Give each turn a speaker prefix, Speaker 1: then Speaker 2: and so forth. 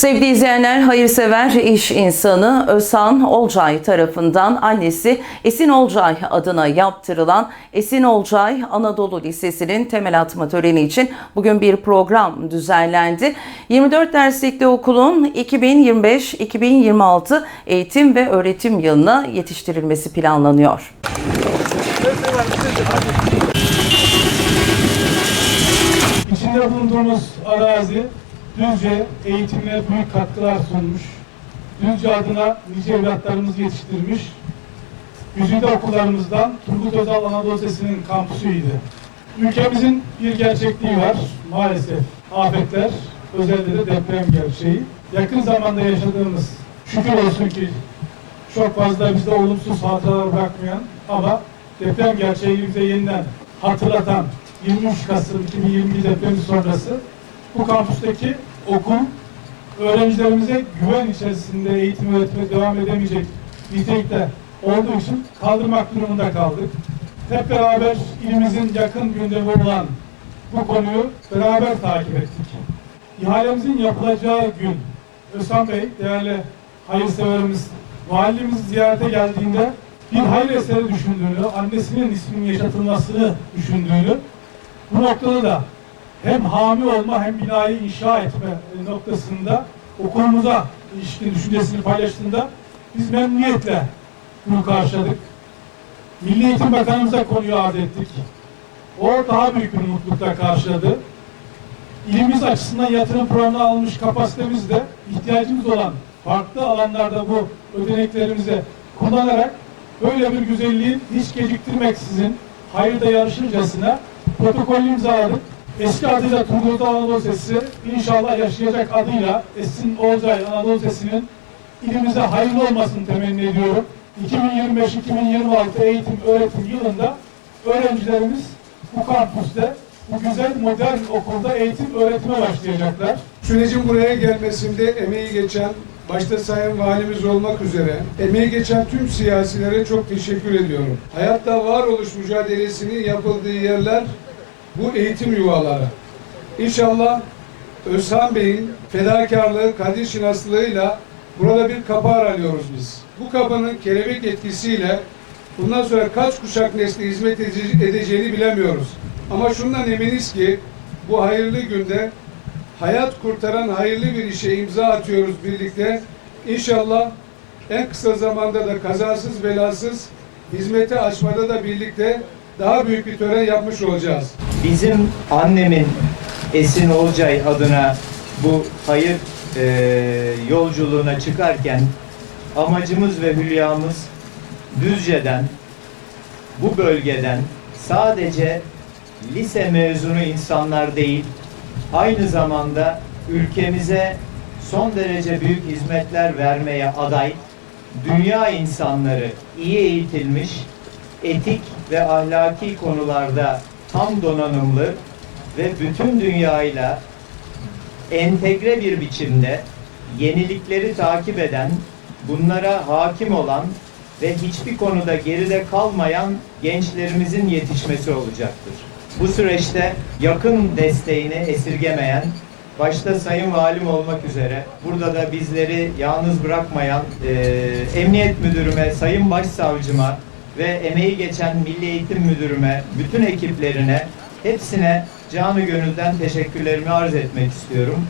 Speaker 1: Sevgili izleyenler, hayırsever iş insanı Özhan Olcay tarafından annesi Esin Olcay adına yaptırılan Esin Olcay Anadolu Lisesi'nin temel atma töreni için bugün bir program düzenlendi. 24 derslikli okulun 2025-2026 eğitim ve öğretim yılına yetiştirilmesi planlanıyor.
Speaker 2: İçinde bulunduğumuz arazi Düzce eğitimine büyük katkılar sunmuş. Düzce adına nice evlatlarımız yetiştirmiş. Güzide okullarımızdan Turgut Özal Anadolu Lisesi'nin kampüsüydü. Ülkemizin bir gerçekliği var maalesef. Afetler, özellikle de deprem gerçeği. Yakın zamanda yaşadığımız şükür olsun ki çok fazla bizde olumsuz hatıralar bırakmayan ama deprem gerçeğini bize yeniden hatırlatan 23 Kasım 2020 depremi sonrası bu kampüsteki okul öğrencilerimize güven içerisinde eğitim öğretime devam edemeyecek nitelikte olduğu için kaldırmak durumunda kaldık. Hep beraber ilimizin yakın gündemi olan bu konuyu beraber takip ettik. İhalemizin yapılacağı gün Özhan Bey, değerli hayırseverimiz, valimiz ziyarete geldiğinde bir hayır eseri düşündüğünü, annesinin isminin yaşatılmasını düşündüğünü, bu noktada da hem hami olma hem binayı inşa etme noktasında okulumuza ilişkin düşüncesini paylaştığında biz memnuniyetle bunu karşıladık. Milli Eğitim Bakanımıza konuyu arz ettik. O daha büyük bir mutlulukla karşıladı. İlimiz açısından yatırım programına almış kapasitemiz de ihtiyacımız olan farklı alanlarda bu ödeneklerimizi kullanarak böyle bir güzelliğin hiç geciktirmeksizin hayırda yarışırcasına protokol imzaladık. Eski adıyla Turgut Anadolu Lisesi, inşallah yaşayacak adıyla Esin Olcay Anadolu Lisesi'nin ilimize hayırlı olmasını temenni ediyorum. 2025-2026 eğitim öğretim yılında öğrencilerimiz bu kampüste bu güzel modern okulda eğitim öğretime başlayacaklar.
Speaker 3: Sürecin buraya gelmesinde emeği geçen, başta Sayın Valimiz olmak üzere, emeği geçen tüm siyasilere çok teşekkür ediyorum. Hayatta varoluş mücadelesinin yapıldığı yerler bu eğitim yuvaları. İnşallah Özhan Bey'in fedakarlığı, kadir şinaslığıyla burada bir kapı arıyoruz biz. Bu kapının kelebek etkisiyle bundan sonra kaç kuşak nesli hizmet ede- edeceğini bilemiyoruz. Ama şundan eminiz ki bu hayırlı günde hayat kurtaran hayırlı bir işe imza atıyoruz birlikte. İnşallah en kısa zamanda da kazasız belasız hizmete açmada da birlikte daha büyük bir tören yapmış olacağız.
Speaker 4: Bizim annemin Esin Olcay adına bu hayır eee, yolculuğuna çıkarken amacımız ve hülyamız Düzce'den, bu bölgeden sadece lise mezunu insanlar değil, aynı zamanda ülkemize son derece büyük hizmetler vermeye aday, dünya insanları iyi eğitilmiş, etik ve ahlaki konularda tam donanımlı ve bütün dünyayla entegre bir biçimde yenilikleri takip eden, bunlara hakim olan ve hiçbir konuda geride kalmayan gençlerimizin yetişmesi olacaktır. Bu süreçte yakın desteğini esirgemeyen, başta Sayın Valim olmak üzere burada da bizleri yalnız bırakmayan eee, Emniyet Müdürüme, Sayın Başsavcıma ve emeği geçen Milli Eğitim Müdürüme, bütün ekiplerine, hepsine canı gönülden teşekkürlerimi arz etmek istiyorum.